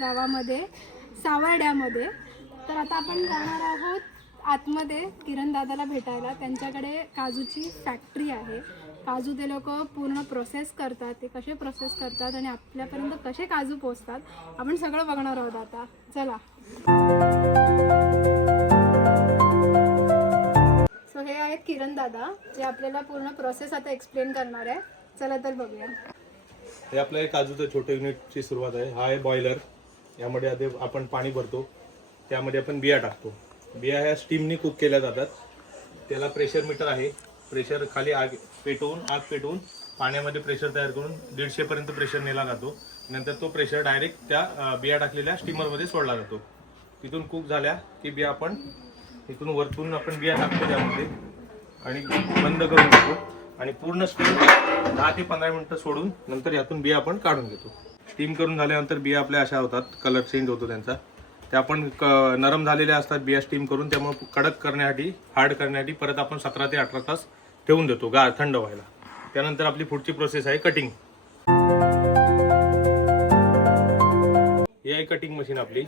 गावामध्ये सावर्ड्यामध्ये. तर आता आपण जाणार आहोत आतमध्ये किरण दादाला भेटायला. त्यांच्याकडे काजूची फॅक्टरी आहे. काजू ते लोक पूर्ण प्रोसेस करतात, ते कसे प्रोसेस करतात आणि आपल्यापर्यंत कसे काजू पोचतात आपण सगळं बघणार आहोत आता. चला. सो हे आहेत किरण दादा जे आपल्याला पूर्ण प्रोसेस आता एक्सप्लेन करणार आहे. चला तर बघूया. हे आपल्या काजूचं छोटे युनिटची सुरुवात आहे. हा आहे बॉयलर. यामध्ये आधी आपण पाणी भरतो, त्यामध्ये आपण बिया टाकतो. बिया ह्या स्टीमनी कुक केल्या जातात. त्याला प्रेशर मीटर आहे. प्रेशर खाली आग पेटवून पाण्यामध्ये प्रेशर तयार करून 150 पर्यंत प्रेशर नेला जातो. नंतर तो प्रेशर डायरेक्ट त्या बिया टाकलेल्या स्टीमरमध्ये सोडला जातो. तिथून कुक झाल्या की बिया आपण इथून वरतून आपण बिया टाकतो त्यामध्ये आणि बंद करून देतो आणि पूर्ण स्टीम 10 ते 15 मिनिटं सोडून नंतर यातून बिया आपण काढून घेतो. स्टीम करून झाल्यानंतर बिया आपल्या अशा होतात, कलर चेंज होतो त्यांचा. त्या आपण नरम झालेल्या असतात बिया स्टीम करून. त्यामुळे कडक करण्यासाठी, हार्ड करण्यासाठी परत आपण 17 ते 18 तास ठेवून देतो थंड व्हायला. त्यानंतर आपली पुढची प्रोसेस आहे कटिंग. ही आहे कटिंग मशीन आपली.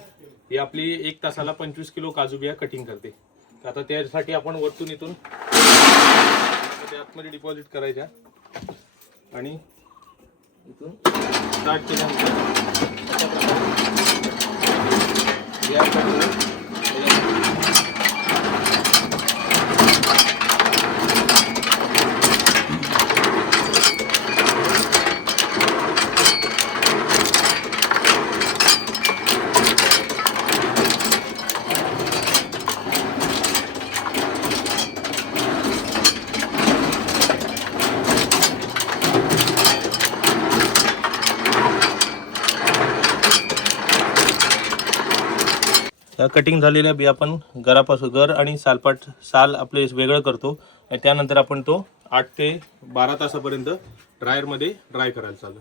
ही आपली 1 तासाला 25 किलो काजू बिया कटिंग करते. आता त्यासाठी आपण वरतून इथून आतमध्ये डिपॉझिट करायच्या आणि इथून स्टार्ट केल्यानंतर कटिंग झालेल्या बिया आपण गर आणि साल आपले वेगळं करतो आणि त्यानंतर आपण तो 8 ते 12 तासापर्यंत ड्रायरमध्ये ड्राय करायला चालू.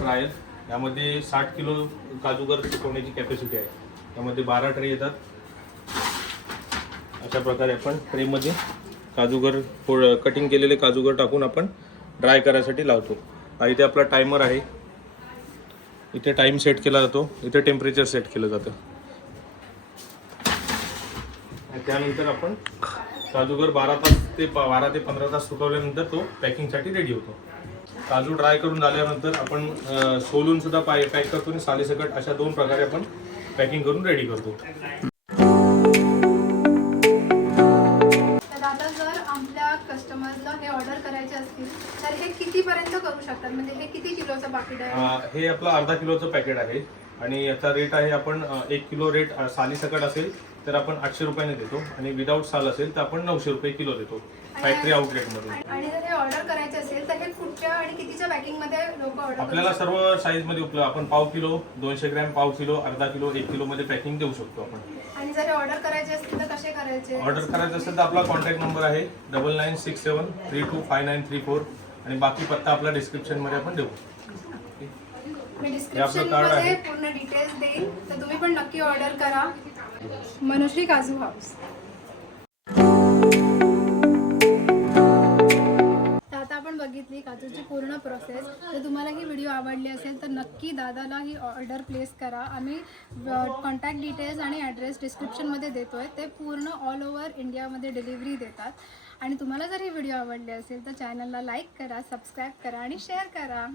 ड्रायर यामध्ये 60 किलो काजूगर सुकवण्याची कॅपॅसिटी आहे. त्यामध्ये 12 ट्रे येतात. अशा प्रकारे आपण ट्रेमध्ये काजूगर कटिंग केलेले काजूगर टाकून आपण ड्राय करायसाठी लावतो. इथे आपला टायमर आहे. इथे टाइम सेट केला जातो. इथे टेम्परेचर सेट केलं जातं. त्यानंतर आपण काजूगर 12 ते 15 तास सुकवल्यानंतर तो पॅकिंगसाठी रेडी होतो. काजू ड्राय करून झाल्यानंतर आपण सोलून सुद्धा पॅक करतो आणि सालीसकट अशा 2 प्रकारे आपण पॅकिंग करून रेडी करतो. तर आता जर आपल्या कस्टमर्सला हे ऑर्डर करायचे असतील तर हे कितीपर्यंत करू शकतात? म्हणजे हे किती किलोचं पाकिट आहे? हे आपलं अर्धा किलोचं पॅकेट आहे आणि याचा रेट आहे आपण 1 किलो रेट सालीसकट असेल तर आपण 800 रुपयाने देतो आणि विदाऊट साल असेल तर आपण 900 रुपये किलो देतो फॅक्टरी आउटलेटमधून. आणि जर हे ऑर्डर करायचे असेल तर हे कुठच्या आणि कितीच्या पॅकिंगमध्ये लोक ऑर्डर? आपल्याला सर्व साईजमध्ये उपलब्ध. आपण पाव किलो, 200 ग्रॅम, पाव किलो, अर्धा किलो, 1 किलो मध्ये पॅकिंग देऊ शकतो आपण. आणि जर ऑर्डर करायचे असतील तर कसे करायचे? ऑर्डर करायचं असेल तर आपला कॉन्टॅक्ट नंबर आहे 9967325934 आणि बाकी पत्ता आपला डिस्क्रिप्शनमध्ये आपण देऊ. मी डिस्क्रिप्शनमध्ये पूर्ण डिटेल्स देईन तर तुम्ही पण नक्की ऑर्डर करा. मनोश्री काजू हाऊस. आता आपण बघितली काजूची पूर्ण प्रोसेस. जर तुम्हाला ही व्हिडिओ आवडली असेल तर नक्की दादाला ही ऑर्डर प्लेस करा. आम्ही कॉन्टॅक्ट डिटेल्स आणि ॲड्रेस डिस्क्रिप्शनमध्ये देतो आहे. ते पूर्ण ऑल ओव्हर इंडियामध्ये डिलिव्हरी देतात. आणि तुम्हाला जर ही व्हिडिओ आवडली असेल तर चॅनलला लाईक करा, सबस्क्राईब करा आणि शेअर करा.